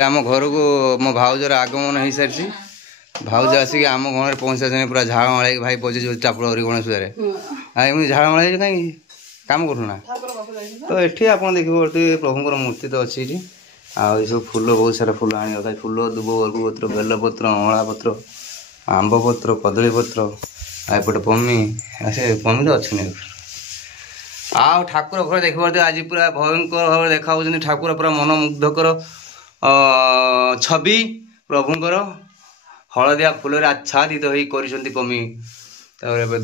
आम घर को मो भाउजर आगमन हो सारी भाउज आसिक आम घर पहुँचा पूरा झाड़ माल भाई बजे जो चापड़ गणेश पूजा एमती झाड़ माल कहीं कम करूना तो ये आप देखिए प्रभुंर मूर्ति तो अच्छी आउ सब फूल बहुत सारा फूल आने फूल दुब वर्गपत्र बेलपत्र अँला पत्र आंब पत्र कदली पत्र एपटे पमी से पमी तो अच्छे आउ ठाकुर घर देखिए आज पूरा भयंकर भाव देखा ठाकुर पूरा मनमुग्धकर छवि प्रभुंर हलदिया फूल आच्छादित होती पमी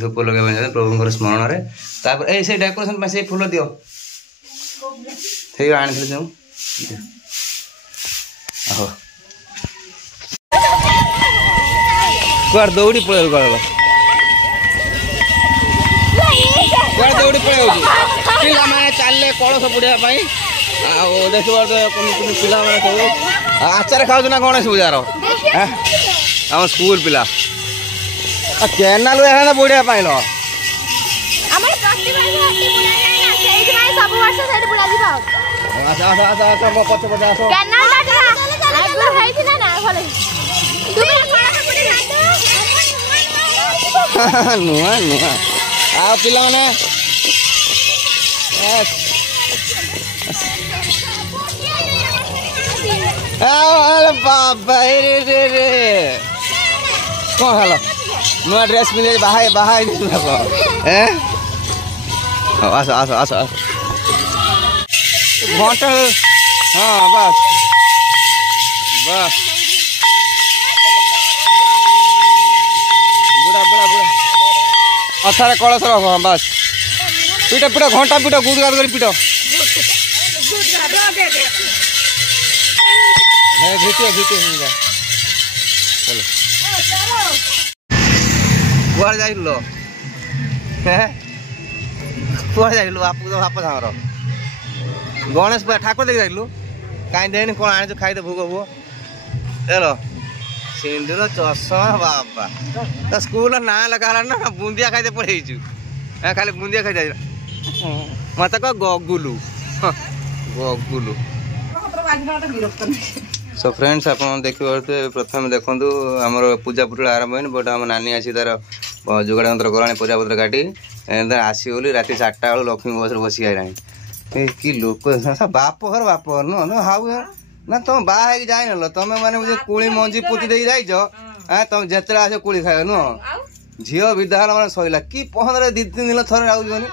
धूप लगे प्रभुंर स्मरण में से डेकोरेशन से फूल दियो आनी जो कुआर दौड़ी पड़े दौड़ी पड़े पिला मैंने चलने कलश बुढ़ा देख पिला सब आचार खाऊ ना गणेश पूजार आम स्कूल पिला केनाल बुढ़ा पाइल नुआ नुआ आ पिला माने बाबा रे रे रे कौन हेलो नुआ ड्रेस मिले बाहाय बाहाय आस आस आस आस घंटा हाँ बस बस बुढ़ा बुढ़ा बुढ़ा अथारे कलश रख बस पीट पीट घंटा पीट गुड़ गाड़ कर पीट घीटे घीटे चलो कुआर जाइल कुआर जाइल बाप तो बाप सामर गणेश पूजा ठाकुर देखी जाइलु कहीं देनी कौन आने खाई भोग भोग चलो सिंदूर चषमा बाबा तो स्कूल ना लगा ना बुंदिया खाई पड़े खाली बुंदिया खाई जाए मत कह गगुलु गगुलु सो फ्रेंड्स आप देखिए प्रथम देखु आमर पूजा पुटुला आरंभ होनी बट आम नानी आसी तार जोगाड़ यंत्र गलानी पूजा पत्र काटी आसगली राति 4टा बेलू लक्ष्मी बस बसिक आईलानी कि लोक बाप घर नुह हाउ ना तुम बाहर जाइन तुम मैंने कुली मंजी पोती दे जाइज तुम जिते आस कुली खाए नुह झील विधान मैंने सैला कि 15 2 3 दिन थरे आउजनी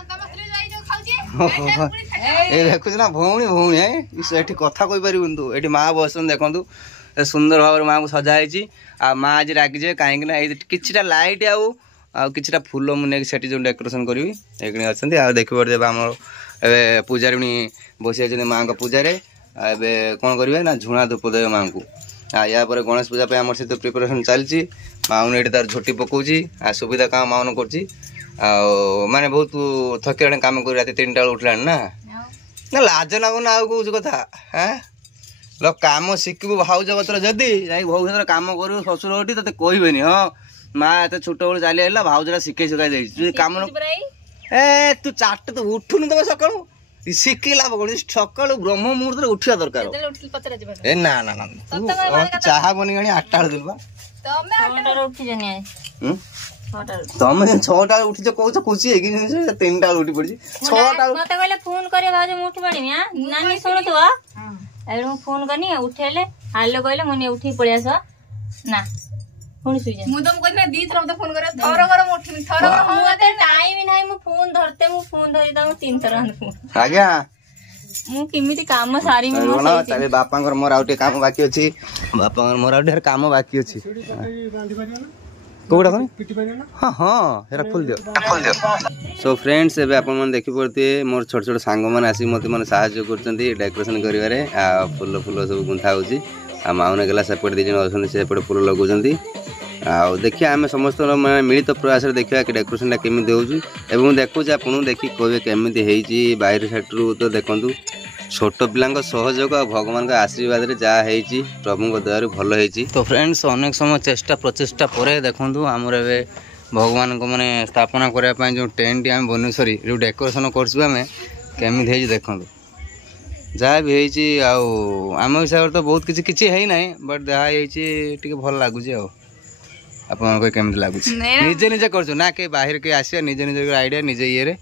देखुच ना भौणी भौणी है कथा कही पार ये माँ बस देखु सुंदर भाव माँ को सजाई आ माँ आज रागी जाए कहीं कि लाइट आउ फूल मुझे जो डेकोरेशन करी ये अच्छा देखिए आम पूजारी बसी माँ को पूजा कौन करेंगे ना झुणा धूप देवे माँ को या गणेश पूजा पे आम सहित प्रिपरेशन चलती माउन ये तार झोटी पकाउची आ सुविधा काम माउन कर माने बहुत थके काम कर रात 3टा उठला ना ना लाज लगुना आउ कौच कथा हाँ ल काम शिखु भाउज बतर जदि जाई भविष्य काम कर शशुर घटी ते कहबेनि हाँ माँ एत छोट बड़ चली आला भाउजरा शिखे शिखाई दे काम ए तू 4टे तो उठुन तब सका शिखला सका ब्रह्म मुहूर्त उठा दरकार ए ना ना ना चाह बनी गाणी 8टा दिलवा तुम 6टा उठी कौच खुशी है 3टा उठी पड़ी 6टा मत कहले फोन करे भाज मु उठी पड़ी नानी सुनथुवा एडू फोन करनी उठेले हालो कहले मने उठी पळि आस ना फोन सुई जा मु तुम कहना दी थर तो फोन करे थर घर उठी थर घर मते टाइम नाही मु फोन धरते मु फोन धरि ता 3 थर फोन आज्ञा मु किमिति काम सारी मु ना तबे बापांकर मोर आउटे काम बाकी अछि बापांकर मोर आउटे काम बाकी अछि कोड़ा हाँ हाँ हेरा फुल दियो सो फ्रेंड्स एबे आपण मन देखि पड़ते मोर छोट छोट सांग मन आसी मते मन सहाय्य करचंती डेकोरेशन करिवारे आ फूल फूल सब गुंथा होची आ माउने गला सेपट दी जन अछन सेपट फूल लगुचंती आ देखिया आमे समस्त मिलित प्रयास देखिया कि डेकोरेशन केमी देउची एवं देखु जे आपण देखि कहबे केमिति हेची बाहर सेटरू तो देखंतु छोट पिला सहयोग और भगवान का आशीर्वाद रे जहाँ है प्रभु दयार भल है। तो फ्रेंड्स अनेक समय चेष्टा प्रचेषा पर देखूँ आमर ए भगवान को मैंने स्थापना करने जो टेंट आम भुवनेश्वरी जो डेकोरेशन करमी देखु ଯାହା ବି ହେଇଛି ଆଉ ଆମ ହିସାବରେ ତ ବହୁତ କିଛି କିଛି ହେଇନାହିଁ ବଟ୍ ଯାହା ହେଇଛି ଟିକେ ଭଲ ଲାଗୁଛି ଆଉ ଆପଣଙ୍କ କେମିତି ଲାଗୁଛି ନିଜେ ନିଜେ କରୁଛୁ ନା କେହି ବାହାରେ କେହି ଆସିବା ନିଜ ନିଜ ଆଇଡ଼ିଆ ନିଜ ଇଏରେ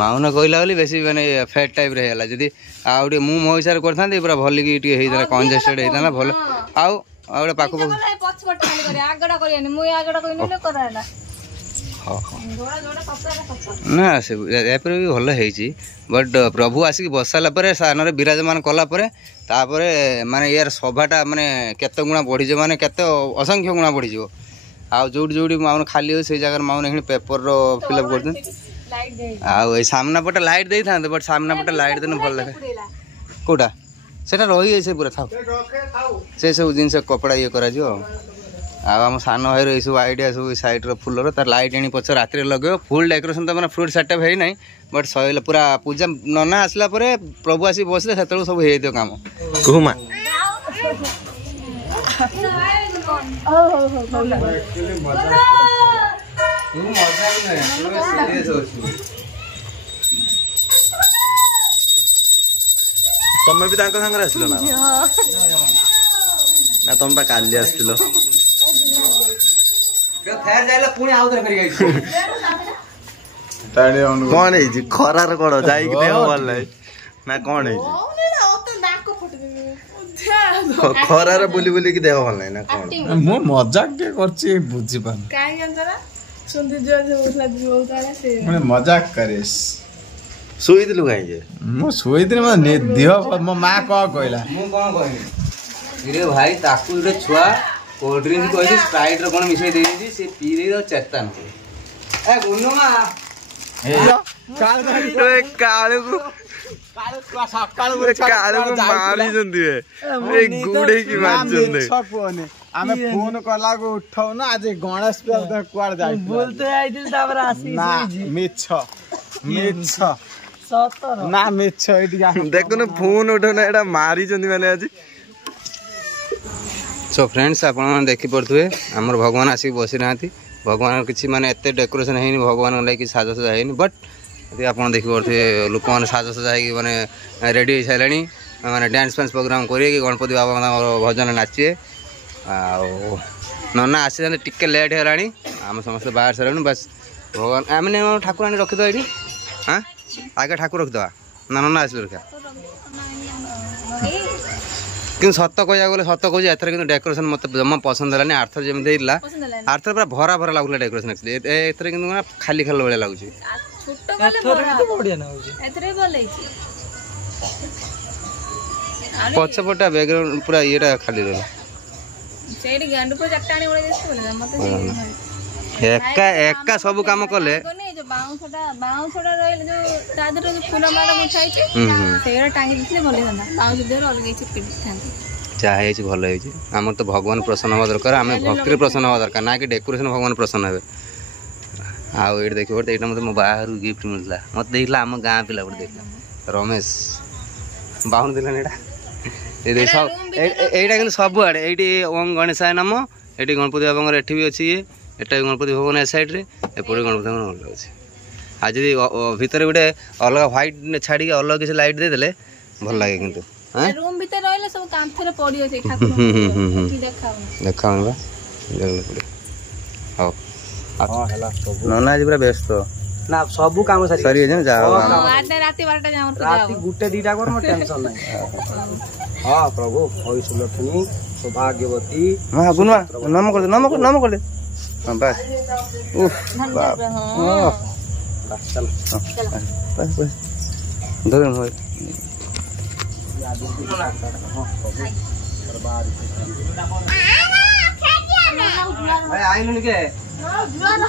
ମାଉନ କହିଲା ବୋଲି ବେଶୀ ମାନେ ଫ୍ୟାଟ୍ ଟାଇପ୍ରେ ହେଇଗଲା ଯଦି ଆଉ ଟିକେ ମୁଁ ମୋ ହିସାବରେ କରିଥାନ୍ତି ପୁରା ଭଲିକି ଟିକେ ହେଇଥାନ୍ତା କଞ୍ଜେଷ୍ଟେଡ୍ ହେଇଥାନ୍ତା ଭଲ ଆଉ ଆଉ ଗୋଟେ ପାଖ ନା ସେ ଏପରେ ବି ଭଲ ହେଇଛି ବଟ୍ ପ୍ରଭୁ ଆସିକି ବସାଇଲା ପରେ ସ୍ଥାନରେ ବିରାଜମାନ କଲା ପରେ ତାପରେ ମାନେ ୟାର ସଭାଟା ମାନେ କେତେ ଗୁଣା ବଢ଼ିଯିବ ମାନେ କେତେ ଅସଂଖ୍ୟ ଗୁଣା ବଢ଼ିଯିବ ଆଉ ଯୋଉଠି ଯୋଉଠି ମାଉନ ଖାଲି ହଉଛି ସେଇ ଜାଗାରେ ମାଉନ ଏଠି ପେପରର ଫିଲ୍ଅପ୍ କରୁଛନ୍ତି ଆଉ ଏଇ ସାମ୍ନା ପଟେ ଲାଇଟ୍ ଦେଇଥାନ୍ତେ ବଟ୍ ସାମ୍ନା ପଟେ ଲାଇଟ୍ ଦେଲେ ଭଲ ଲାଗେ କୋଉଟା ସେଟା ରହିଯାଇଛି ପୁରା ଥାଉ ସେ ସବୁ ଜିନିଷ କପଡ଼ା ଇଏ କରାଯିବ ଆଉ ଆମ ସାନ ଭାଇର ଏଇସବୁ ଆଇଡ଼ିଆ ସବୁ ସାଇଡ଼୍ର ଫୁଲର ତାର ଲାଇଟ୍ ଆଣି ପଛ ରାତିରେ ଲଗେଇବ ଫୁଲ୍ ଡେକୋରେସନ୍ ତ ମାନେ ଫ୍ରୁଟ୍ ସେଟଅପ୍ ହେଇନାହିଁ ବଟ୍ ସରିଲା ପୁରା ପୂଜା ନନା ଆସିଲା ପରେ ପ୍ରଭୁ ଆସିକି ବସିଲେ ସେତେବେଳକୁ ସବୁ ହେଇଯାଇଥିବ କାମ କୁହୁମା ତମେ ବି ତାଙ୍କ ସାଙ୍ଗରେ ଆସିଲ ନା ନା ତମେ ବା କାଲି ଆସିଥିଲ କଣ ହେଇଛି ଖରାର କଣ ଯାଇକି ଦେହ ଭଲ ନାହିଁ ନା କଣ ହେଇଛି ଖରାରେ ବୁଲି ବୁଲିକି ଦେହ ଭଲ ନାହିଁ ନା କଣ ମୁଁ ମଜାକ ଟିକେ କରୁଛି ବୁଝିପାରୁନି ମଜାକ କରିସ୍ ଶୋଇଥିଲୁ କାହିଁକି ମୁଁ ଶୋଇଥିଲି ମୋ ଦେହ ମୋ ମା କଣ କହିଲା ମୁଁ କଣ କହିବି ଭାଇ ତାକୁ ଗୋଟେ ଛୁଆ କୋଲ୍ଡ ଡ୍ରିଙ୍କ୍ କହିଛି ସ୍ପ୍ରାଇଟ୍ର କ'ଣ ମିଶାଇ ଦେଇଛି ସେ ପିଇ ଦେଇ ଚେତା ନୁହେଁ ଆମେ ଫୋନ କଲାକୁ ଉଠାଉନ ଆଜି ଗଣେଶ କୁଆଡେ ମିଛ ମିଛ ନା ମିଛ ଏଇଠି ଦେଖୁନ ଫୋନ ଉଠାଉନ ଏଇଟା ମାରିଛନ୍ତି ମାନେ ଆଜି सो फ्रेंड्स आपने देखिपे आमर भगवान आसिक बसी ना भगवान किसी माने एत डेकोरेशन है भगवान लगे साजसजा है बट आप देखिपे लोक मैंने साजसजा है माने रेडी हो सारे माने डांस फांस प्रोग्राम करें गणपति बाबा भजन नाचे नना आसी टिके लेट है आम समस्त बाहर सारे बस भगवान आम ठाकुराणी रखीद ये हाँ आगे ठाकुर रखीद ना नना आस रखा कि सत कह गले सत कह एथर कि डेकोरेशन मत जमा पसंद है आर्थर जमी आर्थर पूरा भरा भरा लगुला डेकोरेशन एथर कि खाली खाली भाई लगुच पछपटा बैकग्राउंड पूरा ये खाली रहा एका एका सब काम कले चाहे भल आम तो भगवान प्रसन्न हवा दरकार आम भक्ति प्रसन्न हवा दरकार ना कि डेकोरेशन भगवान प्रसन्न हे आउ ये देखिए यहाँ मतलब मो बाहर गिफ्ट मिलता मत देखला आम गाँ पिला गोटे देखला रमेश बाहुन दिलान सब यहाँ कि सबुआड़े ये ओम गणेशाय नाम ये गणपति बाबा एठी भी अच्छी ये एटा गणपति भवन ए साइड्रे एपटे गणपति भवन अलग अच्छे आज जी भितर गोटे अलग व्हाइट छाड़ी अलग किसी लाइट देदेले भल लगे कि रूम भीतर रहले सब कांथरे पड़ी अछि ठाकुर देखाउन बा देखले पड़े हां हला सब नना जी पूरा व्यस्त ना सब काम सरी है जा आज रात 12टा जा हमर रात गुटे दीटा कर मो टेंशन नहीं हां प्रभु भविष्य लक्ष्मी सौभाग्यवती हां गुनवा नाम कर दे हां बस उफ बाप बस चल बस धरन होय भाई आइनु नि के भगवान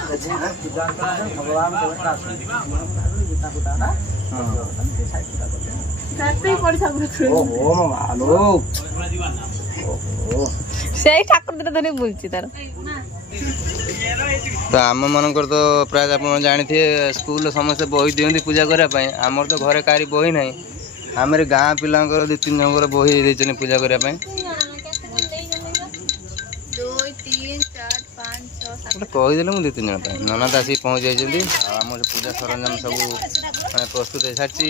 तो आम मानकर तो प्राय आप जानते स्कूल समस्त बही दिखती पूजा करने आमर तो घरे कारी बही ना आम गाँ पिला 2-3 जन बही देते पूजा करने कहीदेले मुझे 2-3 जन नना तो आसिक पहुँच जाइए आम पूजा सरंजाम सब प्रस्तुत हो सारी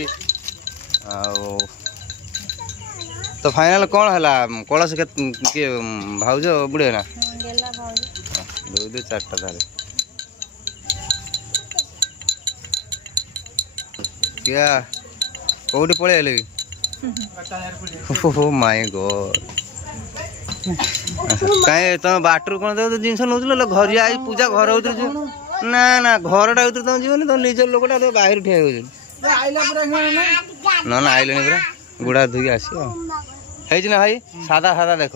तो फाइनल कौन है कलश किए भाज बुढ़े ना दुई दुई चार्टा तारे क्या कौटी पलैले ओ माय गॉड कहीं तुम बाटर कौन जिन नौ घर जा पूजा घर ना ना घरटा भर तुम जीवन तुम निज लोकटा तो बाहर ठिया हो ना ना आइले पूरा गुड़ा धुई आस ना भाई सादा सादा देख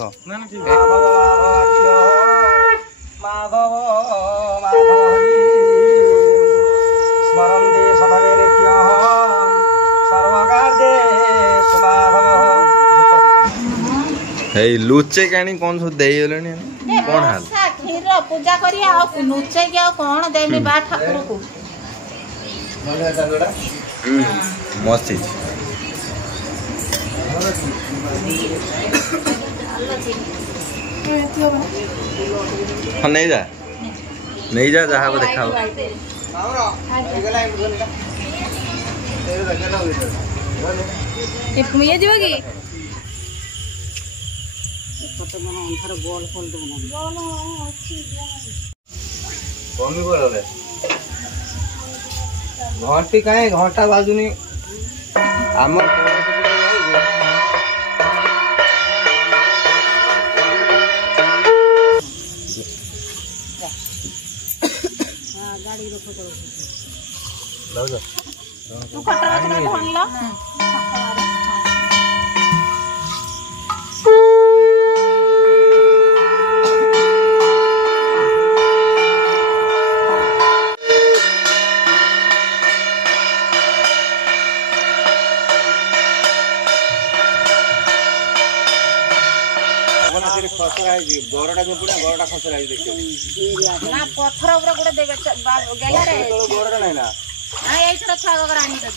लुचे काणी कौन सब दे कौन हाल खीर पूजा करिया लुचे के कौन देमी बा ठाकुर को मस्त हाँ नहीं जा जहाँ को देखा ये जीव कि घंटी कहीं घंटा बाजुनी आम गरटा गरटा खसरा ना पत्थर ऊपर गोटे देबे गेला रे गरटा नहीं ना आ एई थरा छा गगर आनी दे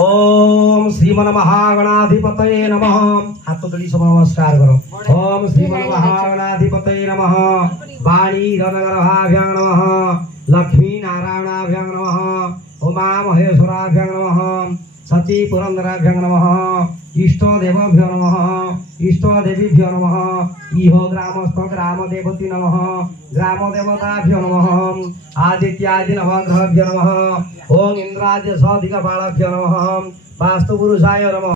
ओम श्रीमन महागणाधिपतये नमः। हाथ जोड़ी सब नमस्कार करो। ओम श्रीमन महागणाधिपतये नमः। वाणी गणगर्भाभ्यां नमः। लक्ष्मी नारायणाभ्यां नमः। उमा महेश्वराभ्यां नमः। सची पुरंदराभ्यां नमः। इष्ट देवभ्यो नमः। इष्ट देवीभ्यो नमः। इहो ग्रामस्थ ग्राम देवती नमः। ग्राम देवताभ्यो नमः। आदित्यादि नवग्रहभ्यो नमः। ओम इंद्राज सदिक बालाभ्यो नमः। वास्तु पुरुषाय नमः।